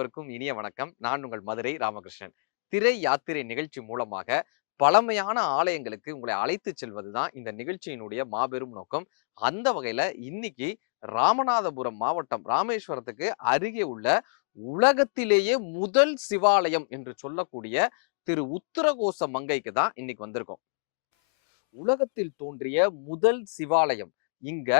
அனைவருக்கும் இனிய வணக்கம். நான் உங்கள் மதுரை ராமகிருஷ்ணன். திரை யாத்திரை நிகழ்ச்சி மூலமாக பழமையான ஆலயங்களுக்கு உங்களை அழைத்துச் செல்வதுதான் இந்த நிகழ்ச்சியினுடைய மாபெரும் நோக்கம். அந்த வகையில இன்னைக்கு ராமநாதபுரம் மாவட்டம் ராமேஸ்வரத்துக்கு அருகே உள்ள உலகத்திலேயே முதல் சிவாலயம் என்று சொல்லக்கூடிய திரு உத்தரகோச மங்கைக்கு தான் இன்னைக்கு வந்திருக்கோம். உலகத்தில் தோன்றிய முதல் சிவாலயம். இங்க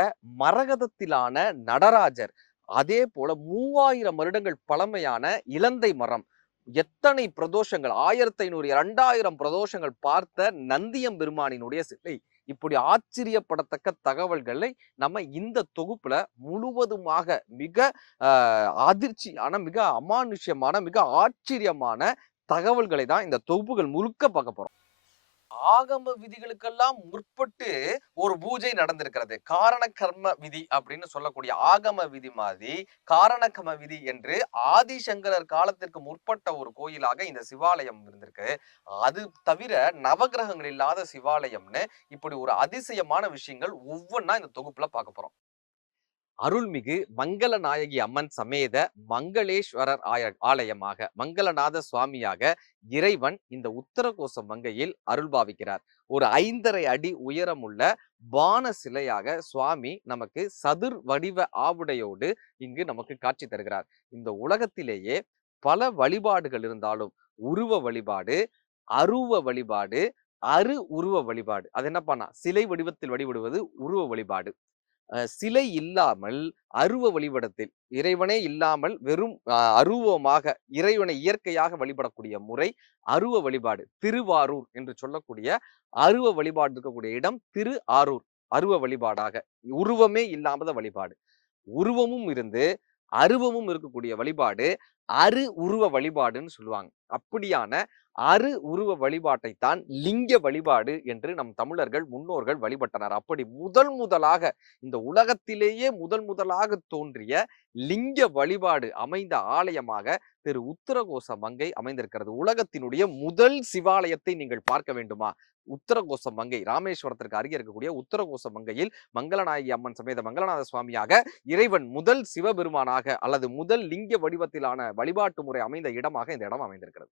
மரகதத்திலான நடராஜர், அதே போல 3000 வருடங்கள் பழமையான இலந்தை மரம், எத்தனை பிரதோஷங்கள் 1500 2000 பிரதோஷங்கள் பார்த்த நந்தியம் பெருமானினுடைய சிலை, இப்படி ஆச்சரியப்படத்தக்க தகவல்களை நம்ம இந்த தொகுப்புல முழுவதுமாக மிக அதிர்ச்சியான, மிக அமானுஷ்யமான, மிக ஆச்சரியமான தகவல்களை தான் இந்த தொகுப்புகள் முழுக்க பார்க்க போறோம். ஆகம விதிகளுக்கெல்லாம் முற்பட்டு ஒரு பூஜை நடந்திருக்கிறது. காரண கர்ம விதி அப்படின்னு சொல்லக்கூடிய ஆகம விதி மாதிரி காரண கர்ம விதி என்று ஆதிசங்கரர் காலத்திற்கு முற்பட்ட ஒரு கோயிலாக இந்த சிவாலயம் இருந்திருக்கு. அது தவிர நவகிரகங்கள் இல்லாத சிவாலயம்னு இப்படி ஒரு அதிசயமான விஷயங்கள் ஒவ்வொன்னா இந்த தொகுப்புல பார்க்க போறோம். அருள்மிகு மங்கள நாயகி அம்மன் சமேத மங்களேஸ்வரர் ஆலயமாக, மங்களநாத சுவாமியாக இறைவன் இந்த உத்தரகோச மங்கையில் அருள்பாவிக்கிறார். ஒரு 5.5 அடி உயரமுள்ள பான சிலையாக சுவாமி நமக்கு சதுர் வடிவ ஆவுடையோடு இங்கு நமக்கு காட்சி தருகிறார். இந்த உலகத்திலேயே பல வழிபாடுகள் இருந்தாலும் உருவ வழிபாடு, அருவ வழிபாடு, உருவ வழிபாடு, அது என்ன பண்ணா சிலை வடிவத்தில் வழிபடுவது உருவ வழிபாடு. சிலை இல்லாமல் அருவ வழிபடத்தில் இறைவனே இல்லாமல் வெறும் அருவமாக இறைவனை இயற்கையாக வழிபடக்கூடிய முறை அருவ வழிபாடு. திருவாரூர் என்று சொல்லக்கூடிய அருவ வழிபாடு இருக்கக்கூடிய இடம் திரு ஆரூர். அருவ வழிபாடாக உருவமே இல்லாத வழிபாடு. உருவமும் இருந்து அருவமும் இருக்கக்கூடிய வழிபாடு உருவ வழிபாடுன்னு சொல்லுவாங்க. அப்படியான உருவ வழிபாட்டை தான் லிங்க வழிபாடு என்று நம் தமிழர்கள் முன்னோர்கள் வழிபட்டனர். அப்படி முதலாக இந்த உலகத்திலேயே முதலாக தோன்றிய லிங்க வழிபாடு அமைந்த ஆலயமாக திரு உத்தரகோச மங்கை அமைந்திருக்கிறது. உலகத்தினுடைய முதல் சிவாலயத்தை நீங்கள் பார்க்க வேண்டுமா? உத்தரகோச மங்கை ராமேஸ்வரத்திற்கு அருகே இருக்கக்கூடிய உத்தரகோச மங்கையில் மங்களநாயகி அம்மன் சமேத மங்களநாத சுவாமியாக இறைவன் முதல் சிவபெருமானாக அல்லது முதல் லிங்க வடிவத்திலான வழிபாட்டு முறை அமைந்த இடமாக இந்த இடம் அமைந்திருக்கிறது.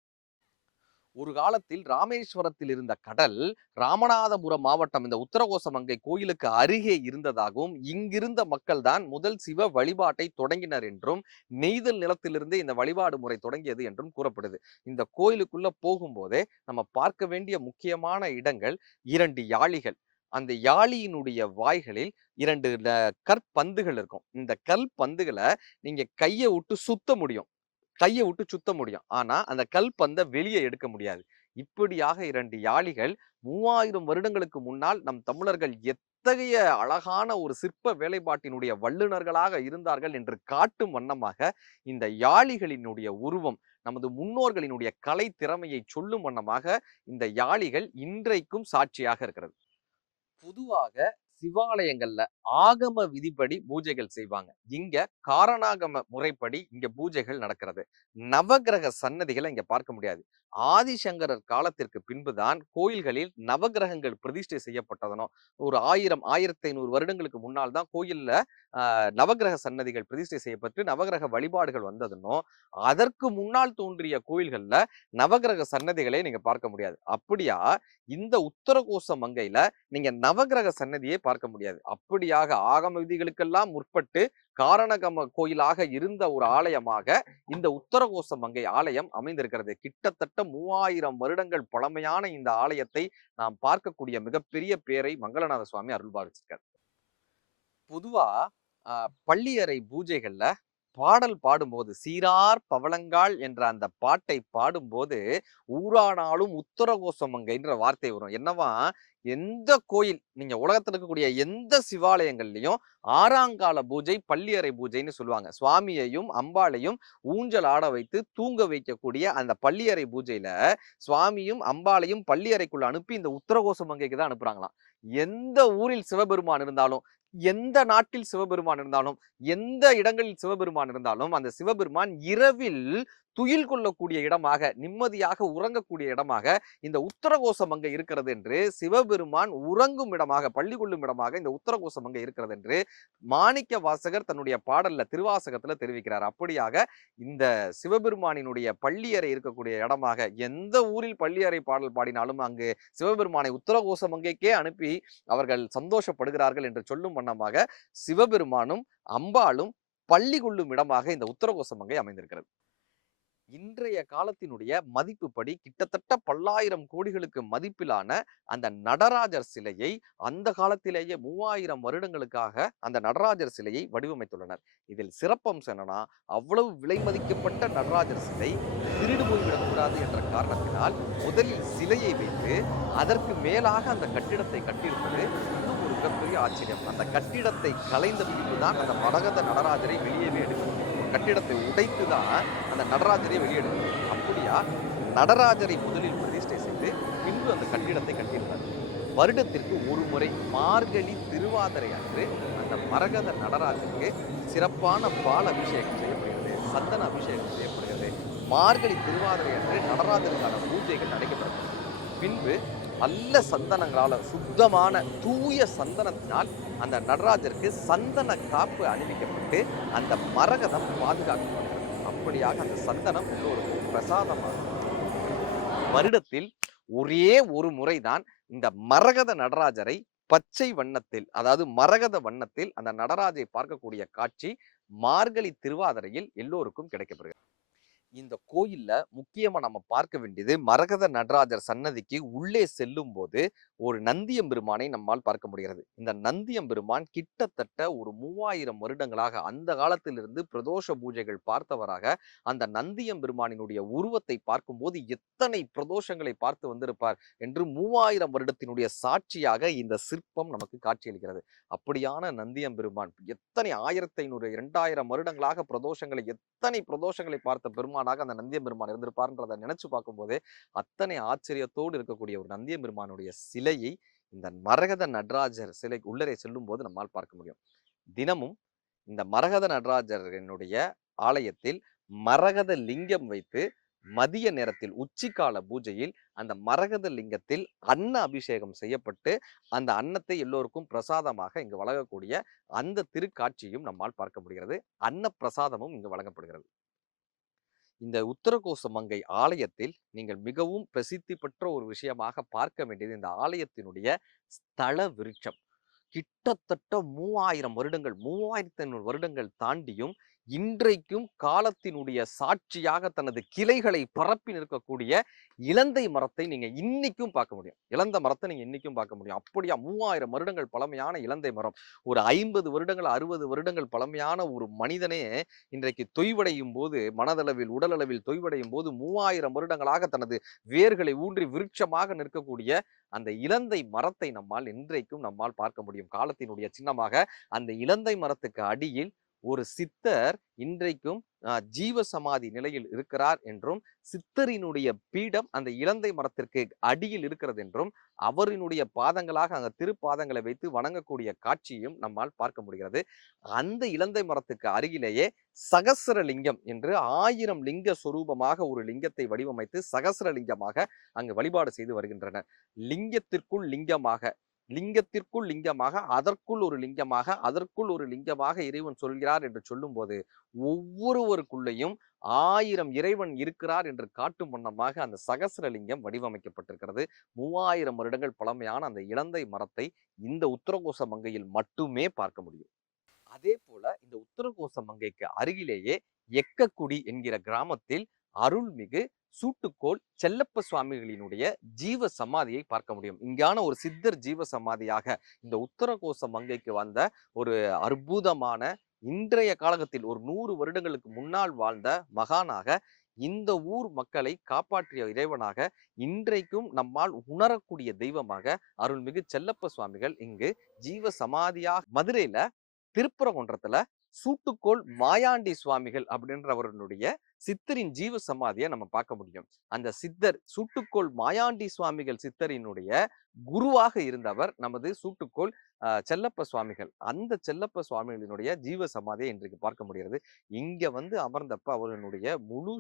ஒரு காலத்தில் ராமேஸ்வரத்தில் இருந்த கடல் ராமநாதபுரம் மாவட்டம் இந்த உத்தரகோச மங்கை கோயிலுக்கு அருகே இருந்ததாகவும், இங்கிருந்த மக்கள் தான் முதல் சிவ வழிபாட்டை தொடங்கினர் என்றும், நெய்தல் நிலத்திலிருந்து இந்த வழிபாடு முறை தொடங்கியது என்றும் கூறப்படுது. இந்த கோயிலுக்குள்ள போகும்போதே நம்ம பார்க்க வேண்டிய முக்கியமான இடங்கள் 2 யாளிகள். அந்த யாழியினுடைய வாய்களில் 2 கற்பந்துகள் இருக்கும். இந்த கல் பந்துகளை நீங்க கையை விட்டு சுத்த முடியும். ஆனா அந்த கல் பந்தை வெளியே எடுக்க முடியாது. இப்படியாக 2 யாளிகள் 3000 வருடங்களுக்கு முன்னால் நம் தமிழர்கள் எத்தகைய அழகான ஒரு சிற்ப வேலைப்பாட்டினுடைய வல்லுநர்களாக இருந்தார்கள் என்று காட்டும் வண்ணமாக இந்த யாளிகளினுடைய உருவம் நமது முன்னோர்களினுடைய கலை திறமையை சொல்லும் வண்ணமாக இந்த யாளிகள் இன்றைக்கும் சாட்சியாக இருக்கிறது. பொதுவாக சிவாலயங்கள்ல ஆகம விதிப்படி பூஜைகள் செய்வாங்க. இங்க காரணாகம முறைப்படி இங்க பூஜைகள் நடக்கிறது. நவகிரக சன்னதிகளை இங்க பார்க்க முடியாது. ஆதிசங்கரர் காலத்திற்கு பின்புதான் கோயில்களில் நவகிரகங்கள் பிரதிஷ்டை செய்யப்பட்டதனோ, ஒரு 1000 1500 வருடங்களுக்கு முன்னால் தான் கோயில்ல நவகிரக சன்னதிகள் பிரதிஷ்டை செய்யப்பட்டு நவகிரக வழிபாடுகள் வந்ததுன்னோ, அதற்கு முன்னால் தோன்றிய கோயில்கள்ல நவகிரக சன்னதிகளை நீங்க பார்க்க முடியாது. அப்படியா இந்த உத்தரகோச மங்கையில நீங்க நவகிரக சன்னதியை பார்க்க முடியாது. அப்படியாக ஆகம விதிகளுக்கெல்லாம் முற்பட்டு காரணகம கோயிலாக இருந்த ஒரு ஆலயமாக இந்த உத்தரகோச மங்கை ஆலயம் அமைந்திருக்கிறது. கிட்டத்தட்ட 3000 வருடங்கள் பழமையான இந்த ஆலயத்தை நாம் பார்க்கக்கூடிய மிகப்பெரிய பேரை மங்களநாத சுவாமி அருள்பாவிச்சிருக்கார். பொதுவா பள்ளியறை பூஜைகள்ல பாடல் பாடும்போது சீரார் பவளங்கால் என்ற அந்த பாட்டை பாடும்போது ஊரானாலும் உத்தரகோச மங்கைன்ற வார்த்தை வரும். என்னவா, எந்த கோயில் நீங்க உலகத்துல இருக்கக்கூடிய எந்த சிவாலயங்கள்லயும் ஆறாங்கால பூஜை பள்ளியறை பூஜைன்னு சொல்லுவாங்க. சுவாமியையும் அம்பாளையும் ஊஞ்சல் ஆட வைத்து தூங்க வைக்கக்கூடிய அந்த பள்ளியறை பூஜையில சுவாமியும் அம்பாளையும் பள்ளியறைக்குள்ள அனுப்பி இந்த உத்தரகோச மங்கைக்கு தான் அனுப்புறாங்களாம். எந்த ஊரில் சிவபெருமான் இருந்தாலும், எந்த நாட்டில் சிவபெருமான் இருந்தாலும், எந்த இடங்களில் சிவபெருமான் இருந்தாலும் அந்த சிவபெருமான் இரவில் துயில் கொள்ளக்கூடிய இடமாக, நிம்மதியாக உறங்கக்கூடிய இடமாக இந்த உத்தரகோசமங்கை இருக்கிறது என்று சிவபெருமான் உறங்கும் இடமாக, பள்ளி கொள்ளும் இடமாக இந்த உத்தரகோசமங்கை இருக்கிறது என்று மாணிக்க வாசகர் தன்னுடைய பாடல்ல திருவாசகத்துல தெரிவிக்கிறார். அப்படியாக இந்த சிவபெருமானினுடைய பள்ளியறை இருக்கக்கூடிய இடமாக, எந்த ஊரில் பள்ளியறை பாடல் பாடினாலும் அங்கு சிவபெருமானை உத்தரகோசமங்கைக்கே அனுப்பி அவர்கள் சந்தோஷப்படுகிறார்கள் என்று சொல்லும் வண்ணமாக சிவபெருமானும் அம்பாளும் பள்ளி கொள்ளும் இடமாக இந்த உத்தரகோசமங்கை அமைந்திருக்கிறது. இன்றைய காலத்தினுடைய மதிப்புப்படி கிட்டத்தட்ட பல்லாயிரம் கோடிகளுக்கு மதிப்பிலான அந்த நடராஜர் சிலையை அந்த காலத்திலேயே 3000 வருடங்களுக்காக அந்த நடராஜர் சிலையை வடிவமைத்துள்ளனர். இதில் சிறப்பம்சம் என்னன்னா, அவ்வளவு விலை மதிக்கப்பட்ட நடராஜர் சிலை திருடு போய்விடக்கூடாது என்ற காரணத்தினால் முதலில் சிலையை வைத்து அதற்கு மேலாக அந்த கட்டிடத்தை கட்டியிருப்பது இன்னும் ஒரு மிகப்பெரிய ஆச்சரியம். அந்த கட்டிடத்தை கலைந்த பின்புதான் அந்த மரகத நடராஜரை வெளியவே எடுக்கணும். கட்டிடத்தை உடைத்துதான் அந்த நடராஜரை வெளியெடுக்கணும். அப்படியா நடராஜரை முதலில் பிரதிஷ்டை செய்து பின்பு அந்த கட்டிடத்தை கட்டியிருந்தார். வருடத்திற்கு ஒரு முறை மார்கழி திருவாதிரை அன்று அந்த மரகத நடராஜருக்கு சிறப்பான பால் அபிஷேகம் செய்யப்படுகிறது, சந்தன அபிஷேகம் செய்யப்படுகிறது. மார்கழி திருவாதிரை அன்று நடராஜருக்கான பூஜைகள் நடைபெறப்படுகிறது. பின்பு நல்ல சந்தனங்களால, சுத்தமான தூய சந்தனத்தினால் அந்த நடராஜருக்கு சந்தன காப்பு அணிவிக்கப்பட்டு அந்த மரகதம் பாதுகாக்கப்படுகிறது. அப்படியாக அந்த சந்தனம் எல்லோருக்கும் பிரசாதமாக வருடத்தில் ஒரே ஒரு முறைதான் இந்த மரகத நடராஜரை பச்சை வண்ணத்தில், அதாவது மரகத வண்ணத்தில் அந்த நடராஜரை பார்க்கக்கூடிய காட்சி மார்கழி திருவாதிரையில் எல்லோருக்கும் கிடைக்கப்படுகிறது. இந்த கோயில்ல முக்கியமா நம்ம பார்க்க வேண்டியது, மரகத நடராஜர் சன்னதிக்கு உள்ளே செல்லும் போது ஒரு நந்தியம்பெருமானை நம்மால் பார்க்க முடிகிறது. இந்த நந்தியம்பெருமான் கிட்டத்தட்ட ஒரு 3000 வருடங்களாக அந்த காலத்திலிருந்து பிரதோஷ பூஜைகள் பார்த்தவராக அந்த நந்தியம்பெருமானினுடைய உருவத்தை பார்க்கும்போது எத்தனை பிரதோஷங்களை பார்த்து வந்திருப்பார் என்று 3000 வருடத்தினுடைய சாட்சியாக இந்த சிற்பம் நமக்கு காட்சியளிக்கிறது. அப்படியான நந்தியம்பெருமான் எத்தனை 1500 2000 வருடங்களாக எத்தனை பிரதோஷங்களை பார்த்த பெருமானாக அந்த நந்தியம்பெருமான் இருந்திருப்பார்ன்றதை நினைச்சு பார்க்கும்போதே அத்தனை ஆச்சரியத்தோடு இருக்கக்கூடிய ஒரு நந்தியம்பெருமானுடைய சிலையை இந்த மரகத நடராஜர் சிலை உள்ளரை செல்லும் போது நம்மால் பார்க்க முடியும். தினமும் இந்த மரகத நடராஜரினுடைய ஆலயத்தில் மரகத லிங்கம் வைத்து மதிய நேரத்தில் உச்சிக்கால பூஜையில் அந்த மரகத லிங்கத்தில் அன்ன அபிஷேகம் செய்யப்பட்டு அந்த அன்னத்தை எல்லோருக்கும் பிரசாதமாக இங்கு வழங்கக்கூடிய அந்த திருக்காட்சியும் நம்மால் பார்க்க முடிகிறது. அன்ன பிரசாதமும் இங்கு வழங்கப்படுகிறது. இந்த உத்தரகோசமங்கை ஆலயத்தில் நீங்கள் மிகவும் பிரசித்தி பெற்ற ஒரு விஷயமாக பார்க்க வேண்டியது இந்த ஆலயத்தினுடைய ஸ்தல விருட்சம். கிட்டத்தட்ட 3000 வருடங்கள், 3500 வருடங்கள் தாண்டியும் இன்றைக்கும் காலத்தினுடைய சாட்சியாக தனது கிளைகளை பரப்பி நிற்கக்கூடிய இலந்தை மரத்தை நீங்க இன்னைக்கும் பார்க்க முடியும். இலந்த மரத்தை நீங்க இன்னைக்கும் பார்க்க முடியும். அப்படியா 3000 வருடங்கள் பழமையான இலந்தை மரம், ஒரு 50 வருடங்கள் 60 வருடங்கள் பழமையான ஒரு மனிதனே இன்றைக்கு தொய்வடையும் போது, மனதளவில் உடலளவில் தொய்வடையும் போது 3000 வருடங்களாக தனது வேர்களை ஊன்றி விருட்சமாக நிற்கக்கூடிய அந்த இலந்தை மரத்தை இன்றைக்கும் நம்மால் பார்க்க முடியும். காலத்தினுடைய சின்னமாக அந்த இலந்தை மரத்துக்கு அடியில் ஒரு சித்தர் இன்றைக்கும் ஜீவ சமாதி நிலையில் இருக்கிறார் என்றும், சித்தரினுடைய பீடம் அந்த இலந்தை மரத்திற்கு அடியில் இருக்கிறது என்றும், அவரினுடைய பாதங்களாக அந்த திருப்பாதங்களை வைத்து வணங்கக்கூடிய காட்சியும் நம்மால் பார்க்க முடிகிறது. அந்த இலந்தை மரத்துக்கு அருகிலேயே சகஸ்ரலிங்கம் என்று 1000 லிங்க சொரூபமாக ஒரு லிங்கத்தை வடிவமைத்து சகஸ்ரலிங்கமாக அங்கு வழிபாடு செய்து வருகின்றனர். லிங்கத்திற்குள் லிங்கமாக, லிங்கத்திற்குள் லிங்கமாக, அதற்குள் ஒரு லிங்கமாக, அதற்குள் ஒரு லிங்கமாக இறைவன் சொல்கிறார் என்று சொல்லும் போது ஒவ்வொருவருக்குள்ளேயும் 1000 இறைவன் இருக்கிறார் என்று காட்டும் வண்ணமாக அந்த சகஸ்ரலிங்கம் வடிவமைக்கப்பட்டிருக்கிறது. 3000 வருடங்கள் பழமையான அந்த இலந்தை மரத்தை இந்த உத்தரகோசமங்கையில் மட்டுமே பார்க்க முடியும். அதே போல இந்த உத்தரகோசமங்கைக்கு அருகிலேயே எக்கக்குடி என்கிற கிராமத்தில் அருள்மிகு சூட்டுக்கோள் செல்லப்ப சுவாமிகளினுடைய ஜீவ சமாதியை பார்க்க முடியும். இங்கான ஒரு சித்தர் ஜீவ சமாதியாக இந்த உத்தரகோசமங்கைக்கு வந்த ஒரு அற்புதமான, இன்றைய காலகத்தில் ஒரு 100 வருடங்களுக்கு முன்னால் வாழ்ந்த மகானாக, இந்த ஊர் மக்களை காப்பாற்றிய இறைவனாக, இன்றைக்கும் நம்மால் உணரக்கூடிய தெய்வமாக அருள்மிகு செல்லப்ப சுவாமிகள் இங்கு ஜீவ சமாதியாக மதுரையில திருப்பரங்குன்றத்துல சூட்டுக்கோள் மாயாண்டி சுவாமிகள் அப்படின்றவருடைய சித்தரின் ஜீவ சமாதியை நம்ம பார்க்க முடியும். அந்த சித்தர் சூட்டுக்கோள் மாயாண்டி சுவாமிகள் சித்தரினுடைய குருவாக இருந்தவர் நமது சூட்டுக்கோள் செல்லப்ப சுவாமிகள். அந்த செல்லப்ப சுவாமிகளினுடைய ஜீவ சமாதியை இன்றைக்கு பார்க்க முடிகிறது. இங்க வந்து அமர்ந்தப்ப அவர்களுடைய முழு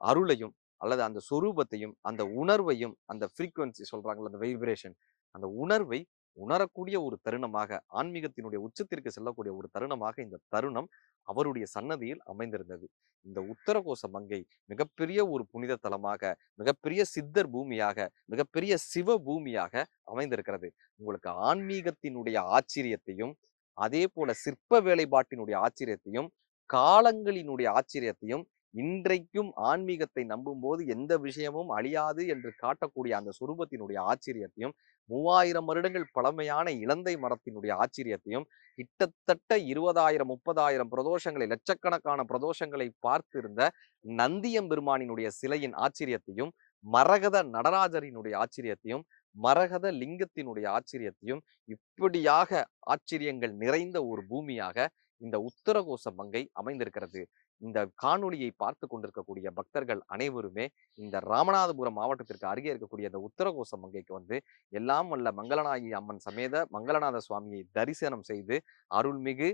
அருளையும் அல்லது அந்த சொரூபத்தையும் அந்த உணர்வையும் அந்த ஃப்ரீக்வன்சி சொல்றாங்கல்ல, அந்த வைப்ரேஷன், அந்த உணர்வை உணரக்கூடிய ஒரு தருணமாக, ஆன்மீகத்தினுடைய உச்சத்திற்கு செல்லக்கூடிய ஒரு தருணமாக இந்த தருணம் அவருடைய சன்னதியில் அமைந்திருந்தது. இந்த உத்தரகோச மங்கை மிகப்பெரிய ஒரு புனித தலமாக, மிகப்பெரிய சித்தர் பூமியாக, மிகப்பெரிய சிவ பூமியாக அமைந்திருக்கிறது. உங்களுக்கு ஆன்மீகத்தினுடைய ஆச்சரியத்தையும், அதே போல சிற்ப வேலைப்பாட்டினுடைய ஆச்சரியத்தையும், காலங்களினுடைய ஆச்சரியத்தையும், இன்றைக்கும் ஆன்மீகத்தை நம்பும் போது எந்த விஷயமும் அழியாது என்று காட்டக்கூடிய அந்த சுரூபத்தினுடைய ஆச்சரியத்தையும், 3000 வருடங்கள் பழமையான இலந்தை மரத்தினுடைய ஆச்சரியத்தையும், கிட்டத்தட்ட 20,000 30,000 பிரதோஷங்களை, லட்சக்கணக்கான பிரதோஷங்களை பார்த்திருந்த நந்தியம்பெருமானினுடைய சிலையின் ஆச்சரியத்தையும், மரகத நடராஜரினுடைய ஆச்சரியத்தையும், மரகத லிங்கத்தினுடைய ஆச்சரியத்தையும், இப்படியாக ஆச்சரியங்கள் நிறைந்த ஒரு பூமியாக இந்த உத்தரகோச மங்கை அமைந்திருக்கிறது. இந்த காணொளியை பார்த்து கொண்டிருக்கக்கூடிய பக்தர்கள் அனைவருமே இந்த ராமநாதபுரம் மாவட்டத்திற்கு அருகே இருக்கக்கூடிய இந்த உத்தரகோச மங்கைக்கு வந்து எல்லாம் வல்ல மங்களநாயகி அம்மன் சமேத மங்களநாத சுவாமியை தரிசனம் செய்து, அருள்மிகு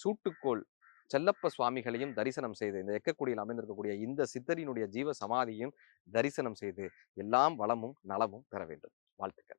சூட்டுக்கோள் செல்லப்ப சுவாமிகளையும் தரிசனம் செய்து, இந்த எக்கக்குடியில் அமைந்திருக்கக்கூடிய இந்த சித்தரினுடைய ஜீவ சமாதியும் தரிசனம் செய்து எல்லாம் வளமும் நலமும் பெற வேண்டும். வாழ்த்துக்கள்.